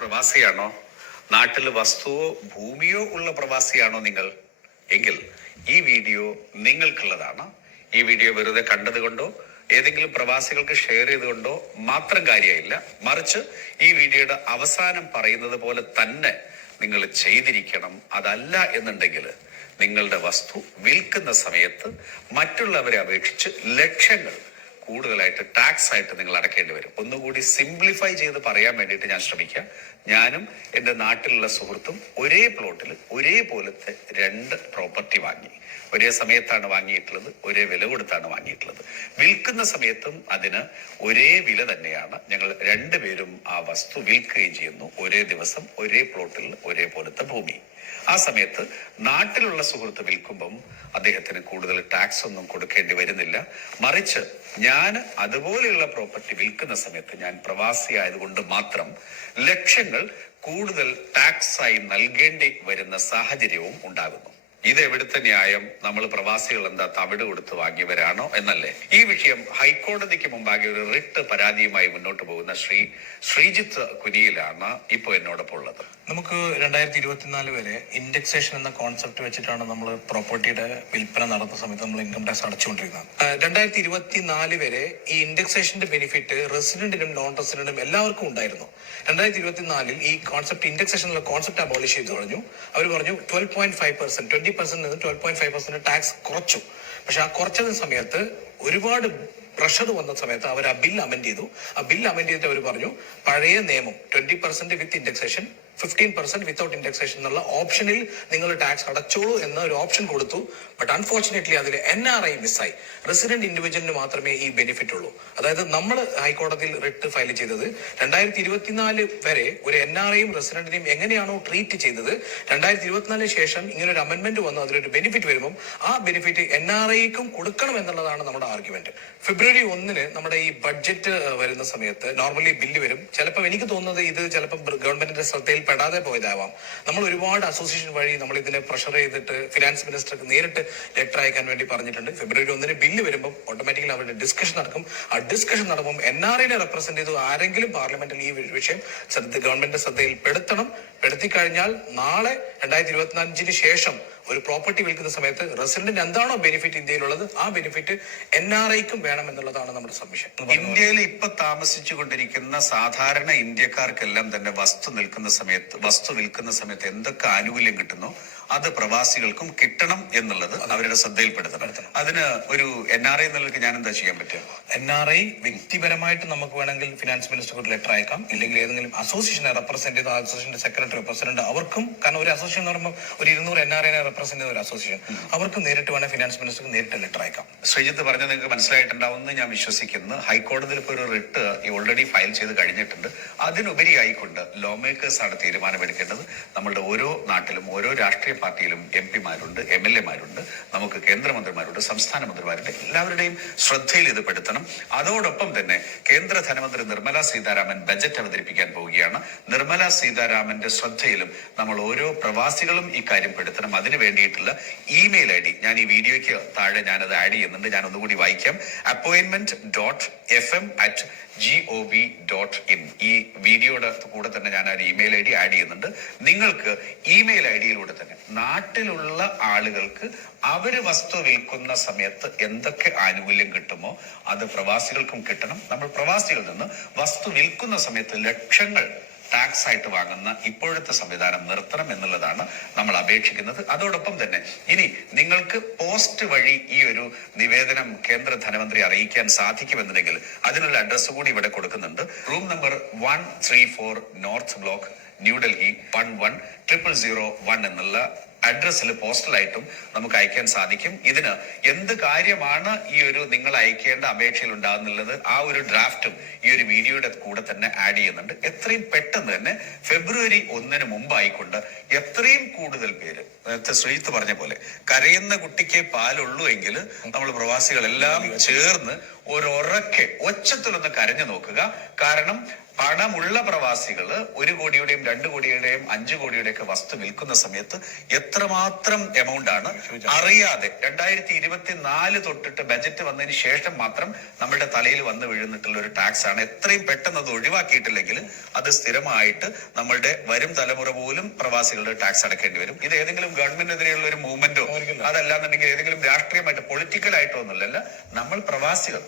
പ്രവാസിയാണോ? നാട്ടിൽ വസ്തുവോ ഭൂമിയോ ഉള്ള പ്രവാസിയാണോ നിങ്ങൾ? എങ്കിൽ ഈ വീഡിയോ നിങ്ങൾക്കുള്ളതാണ്. ഈ വീഡിയോ വെറുതെ കണ്ടതുകൊണ്ടോ ഏതെങ്കിലും പ്രവാസികൾക്ക് ഷെയർ ചെയ്തുകൊണ്ടോ മാത്രം കാര്യമായില്ല. മറിച്ച് ഈ വീഡിയോയുടെ അവസാനം പറയുന്നത് പോലെ തന്നെ നിങ്ങൾ ചെയ്തിരിക്കണം. അതല്ല എന്നുണ്ടെങ്കിൽ നിങ്ങളുടെ വസ്തു വിൽക്കുന്ന സമയത്ത് മറ്റുള്ളവരെ അപേക്ഷിച്ച് ലക്ഷങ്ങൾ കൂടുതലായിട്ട് ടാക്സ് ആയിട്ട് നിങ്ങൾ അടക്കേണ്ടി വരും. ഒന്നുകൂടി സിംപ്ലിഫൈ ചെയ്ത് പറയാൻ വേണ്ടിയിട്ട് ഞാൻ ശ്രമിക്കാം. ഞാനും എൻ്റെ നാട്ടിലുള്ള സുഹൃത്തും ഒരേ പ്ലോട്ടിൽ ഒരേപോലത്തെ 2 പ്രോപ്പർട്ടി വാങ്ങി. ഒരേ സമയത്താണ് വാങ്ങിയിട്ടുള്ളത്, ഒരേ വില കൊടുത്താണ് വാങ്ങിയിട്ടുള്ളത്. വിൽക്കുന്ന സമയത്തും അതിന് ഒരേ വില തന്നെയാണ്. ഞങ്ങൾ 2 പേരും ആ വസ്തു വിൽക്കുകയും ചെയ്യുന്നു. ഒരേ ദിവസം ഒരേ പ്ലോട്ടിൽ ഒരേപോലത്തെ ഭൂമി. ആ സമയത്ത് നാട്ടിലുള്ള സുഹൃത്ത് വിൽക്കുമ്പം അദ്ദേഹത്തിന് കൂടുതൽ ടാക്സ് ഒന്നും കൊടുക്കേണ്ടി വരുന്നില്ല. മറിച്ച് ഞാൻ അതുപോലെയുള്ള പ്രോപ്പർട്ടി വിൽക്കുന്ന സമയത്ത് ഞാൻ പ്രവാസി ആയതുകൊണ്ട് മാത്രം ലക്ഷങ്ങൾ കൂടുതൽ ടാക്സ് ആയി നൽകേണ്ടി വരുന്ന സാഹചര്യവും ഉണ്ടാകുന്നു. ഇത് എവിടുത്തെ ന്യായം? നമ്മൾ പ്രവാസികൾ എന്താ തവിട് കൊടുത്ത് വാങ്ങിയവരാണോ എന്നല്ലേ? ഈ വിഷയം ഹൈക്കോടതിക്ക് മുമ്പാകെ ഒരു റിട്ട് പരാതിയുമായി മുന്നോട്ട് പോകുന്ന ശ്രീജിത്ത് കുനിയിലാണ് ഇപ്പോൾ എന്നോടൊപ്പം ഉള്ളത്. നമുക്ക് 2024 വരെ ഇൻഡെക്സേഷൻ എന്ന കോൺസെപ്റ്റ് വെച്ചിട്ടാണ് നമ്മൾ പ്രോപ്പർട്ടിയുടെ വിൽപ്പന നടന്ന സമയത്ത് നമ്മൾ ഇൻകം ടാക്സ് അടച്ചുകൊണ്ടിരുന്നത്. 2024 വരെ ഈ ഇൻഡെക്സേഷന്റെ ബെനിഫിറ്റ് റെസിഡന്റിനും നോൺ റെസിഡന്റിനും എല്ലാവർക്കും ഉണ്ടായിരുന്നു. 2024 ഈ കോൺസെപ്റ്റ് ഇൻഡെക്സേഷൻ എന്നുള്ള കോൺസെപ്റ്റ് അബോളിഷ് ചെയ്ത് പറഞ്ഞു. അവർ പറഞ്ഞു 12.5%, 20% നിന്ന് 12.5% ടാക്സ് കുറച്ചു. പക്ഷെ ആ കുറച്ചതിന് സമയത്ത് ഒരുപാട് പ്രഷർ വന്ന സമയത്ത് അവർ ആ ബിൽ അമെൻഡ് ചെയ്തു. ആ ബിൽ അമെൻഡ് ചെയ്തിട്ട് അവർ പറഞ്ഞു പഴയ നിയമം 20% വിത്ത് ഇൻഡെക്സേഷൻ, 15% വിത്തൗട്ട് ഇൻഡെക്സേഷൻ എന്നുള്ള ഓപ്ഷനിൽ നിങ്ങൾ ടാക്സ് അടച്ചോളൂ എന്ന ഒരു ഓപ്ഷൻ കൊടുത്തു. ബട്ട് അൺഫോർച്ചുനേറ്റ്ലി അതിൽ NRI മിസ്സായി. റെസിഡന്റ് ഇൻഡിവിജ്വലിന് മാത്രമേ ഈ ബെനിഫിറ്റ് ഉള്ളൂ. അതായത് നമ്മൾ ഹൈക്കോടതിയിൽ റിട്ട് ഫയൽ ചെയ്തത് 2024 വരെ ഒരു NRIയും റെസിഡന്റിനെയും എങ്ങനെയാണോ ട്രീറ്റ് ചെയ്തത്, 2024 ശേഷം ഇങ്ങനെ ഒരു അമെന്റ്മെന്റ് വന്നു അതിലൊരു ബെനിഫിറ്റ് വരുമ്പോൾ ആ ബെനിഫിറ്റ് NRIക്കും കൊടുക്കണം എന്നുള്ളതാണ് നമ്മുടെ ആർഗ്യുമെന്റ്. ഫെബ്രുവരി 1 നമ്മുടെ ഈ ബഡ്ജറ്റ് വരുന്ന സമയത്ത് നോർമലി ബില്ല് വരും. ചിലപ്പോൾ എനിക്ക് തോന്നുന്നത് ഇത് ചിലപ്പോൾ ഗവൺമെന്റിന്റെ ശ്രദ്ധയിൽ പെടാതെ പോയതാവാം. നമ്മൾ ഒരുപാട് അസോസിയേഷൻ വഴി നമ്മൾ ഇതിനെ പ്രഷർ ചെയ്തിട്ട് ഫിനാൻസ് മിനിസ്റ്റർക്ക് നേരിട്ട് ലെറ്റർ അയക്കാൻ വേണ്ടി പറഞ്ഞിട്ടുണ്ട്. ഫെബ്രുവരി 1 ബില്ല് വരുമ്പോൾ ഓട്ടോമാറ്റിക്കലി അവരുടെ ഡിസ്കഷൻ നടക്കും. ആ ഡിസ്കഷൻ നടക്കുമ്പോൾ NRIനെ റെപ്രസെന്റ് ചെയ്ത് ആരെങ്കിലും പാർലമെന്റിൽ ഈ വിഷയം ഗവൺമെന്റിന്റെ ശ്രദ്ധയിൽ പെടുത്തി കഴിഞ്ഞാൽ നാളെ 2025 ശേഷം ഒരു പ്രോപ്പർട്ടി വിൽക്കുന്ന സമയത്ത് റെസിഡന്റ് എന്താണോ ബെനിഫിറ്റ് ഇന്ത്യയിലുള്ളത് ആ ബെനിഫിറ്റ് NRIക്കും വേണം എന്നുള്ളതാണ് നമ്മുടെ സബ്മിഷൻ. ഇന്ത്യയിൽ ഇപ്പൊ താമസിച്ചു കൊണ്ടിരിക്കുന്ന സാധാരണ ഇന്ത്യക്കാർക്കെല്ലാം തന്നെ വസ്തു വിൽക്കുന്ന സമയത്ത് എന്തൊക്കെ ആനുകൂല്യം കിട്ടുന്നോ അത് പ്രവാസികൾക്കും കിട്ടണം എന്നുള്ളത് അവരുടെ ശ്രദ്ധയിൽപ്പെടുത്തണം. അതിന് ഒരു NRI എന്നുള്ളത് ഞാൻ എന്താ ചെയ്യാൻ പറ്റുക? NRI വ്യക്തിപരമായിട്ട് നമുക്ക് വേണമെങ്കിൽ ഫിനാൻസ് മിനിസ്റ്റർക്ക് ഒരു ലെറ്റർ അയക്കാം. ഇല്ലെങ്കിൽ ഏതെങ്കിലും അസോസിയേഷനെ റെപ്രസെന്റ് ചെയ്ത അസോസിയേഷന്റെ സെക്രട്ടറി പ്രസിഡന്റ് അവർക്കും, കാരണം ഒരു അസോസിയേഷൻ എന്ന് പറയുമ്പോൾ ഒരു 200 NRIനെ റെപ്രസെന്റ് ചെയ്ത ഒരു അസോസിയേഷൻ, അവർക്ക് നേരിട്ട് വേണം ഫിനാൻസ് മിനിസ്റ്റർക്ക് നേരിട്ട് ലെറ്റർ അയക്കാം. ശ്രീജിത്ത് പറഞ്ഞത് നിങ്ങൾക്ക് മനസ്സിലായിട്ടുണ്ടാവുമെന്ന് ഞാൻ വിശ്വസിക്കുന്നു. ഹൈക്കോടതിയിൽ ഇപ്പോൾ ഒരു റിട്ട് ഓൾറെഡി ഫയൽ ചെയ്ത് കഴിഞ്ഞിട്ടുണ്ട്. അതിനുപരി ആയിക്കൊണ്ട് ലോ മേക്കേഴ്സ് ആണ് തീരുമാനമെടുക്കേണ്ടത്. നമ്മളുടെ ഓരോ നാട്ടിലും ഓരോ രാഷ്ട്രീയ പാർട്ടിയിലും MP മാരുണ്ട്, MLA മാരുണ്ട്, നമുക്ക് കേന്ദ്രമന്ത്രിമാരുണ്ട്, സംസ്ഥാന മന്ത്രിമാരുണ്ട്. എല്ലാവരുടെയും ശ്രദ്ധയിൽ ഇത് പെടുത്തണം. അതോടൊപ്പം തന്നെ കേന്ദ്ര ധനമന്ത്രി നിർമ്മല സീതാരാമൻ ബജറ്റ് അവതരിപ്പിക്കാൻ പോവുകയാണ്. നിർമ്മല സീതാരാമന്റെ ശ്രദ്ധയിലും നമ്മൾ ഓരോ പ്രവാസികളും ഇക്കാര്യം പെടുത്തണം. അതിന് വേണ്ടിയിട്ടുള്ള ഇമെയിൽ ID ഞാൻ ഈ വീഡിയോയ്ക്ക് താഴെ ഞാനത് ആഡ് ചെയ്യുന്നുണ്ട്. ഞാൻ ഒന്നുകൂടി വായിക്കാം. appointment.fm@gov.in. ഈ വീഡിയോയുടെ കൂടെ തന്നെ ഞാൻ ആ ഇമെയിൽ ID ആഡ് ചെയ്യുന്നുണ്ട്. നിങ്ങൾക്ക് ഇമെയിൽ IDയിലൂടെ തന്നെ നാട്ടിലുള്ള ആളുകൾക്ക് അവര് വസ്തു വിൽക്കുന്ന സമയത്ത് എന്തൊക്കെ ആനുകൂല്യം കിട്ടുമോ അത് പ്രവാസികൾക്കും കിട്ടണം. നമ്മൾ പ്രവാസികളിൽ നിന്ന് വസ്തു വിൽക്കുന്ന സമയത്ത് ലക്ഷങ്ങൾ ടാക്സ് ആയിട്ട് വാങ്ങുന്ന ഇപ്പോഴത്തെ സംവിധാനം നിർത്തണം എന്നുള്ളതാണ് നമ്മൾ അപേക്ഷിക്കുന്നത്. അതോടൊപ്പം തന്നെ ഇനി നിങ്ങൾക്ക് പോസ്റ്റ് വഴി ഈ ഒരു നിവേദനം കേന്ദ്ര ധനമന്ത്രി അറിയിക്കാൻ സാധിക്കുമെന്നുണ്ടെങ്കിൽ അതിനുള്ള അഡ്രസ് കൂടി ഇവിടെ കൊടുക്കുന്നുണ്ട്. Room number 134 north block, New Delhi 110001 എന്നുള്ള അഡ്രസ്സിൽ പോസ്റ്റലായിട്ടും നമുക്ക് അയക്കാൻ സാധിക്കും. ഇതിന് എന്ത് കാര്യമാണ് ഈ ഒരു നിങ്ങൾ അയക്കേണ്ട അപേക്ഷയിൽ ഉണ്ടാകുന്നുള്ളത് ആ ഒരു ഡ്രാഫ്റ്റും ഈ ഒരു വീഡിയോയുടെ കൂടെ തന്നെ ആഡ് ചെയ്യുന്നുണ്ട്. എത്രയും പെട്ടെന്ന് തന്നെ ഫെബ്രുവരി 1 മുമ്പായിക്കൊണ്ട് എത്രയും കൂടുതൽ പേര്, നേരത്തെ ശ്രീജിത്ത് പറഞ്ഞ പോലെ കരയുന്ന കുട്ടിക്ക് പാലുള്ളൂ എങ്കിൽ നമ്മൾ പ്രവാസികളെല്ലാം ചേർന്ന് ഒരൊറക്കെ ഒച്ചത്തിലൊന്ന് കരഞ്ഞു നോക്കുക. കാരണം പണമുള്ള പ്രവാസികൾ 1 കോടിയുടെയും 2 കോടിയുടെയും 5 കോടിയുടെ ഒക്കെ വസ്തു വിൽക്കുന്ന സമയത്ത് എത്രമാത്രം എമൗണ്ട് ആണ് അറിയാതെ 2024 തൊട്ടിട്ട് ബജറ്റ് വന്നതിന് ശേഷം മാത്രം നമ്മുടെ തലയിൽ വന്ന് വീഴുന്നിട്ടുള്ള ഒരു ടാക്സ് ആണ്. എത്രയും പെട്ടെന്ന് അത് ഒഴിവാക്കിയിട്ടില്ലെങ്കിൽ അത് സ്ഥിരമായിട്ട് നമ്മളുടെ വരും തലമുറ പോലും പ്രവാസികളുടെ ടാക്സ് അടക്കേണ്ടി വരും. ഇത് ഏതെങ്കിലും ഗവൺമെന്റിനെതിരെയുള്ള ഒരു മൂവ്മെന്റോ അതല്ലാന്നുണ്ടെങ്കിൽ ഏതെങ്കിലും രാഷ്ട്രീയമായിട്ട് പൊളിറ്റിക്കൽ ആയിട്ടോ ഒന്നുമല്ല. നമ്മൾ പ്രവാസികൾ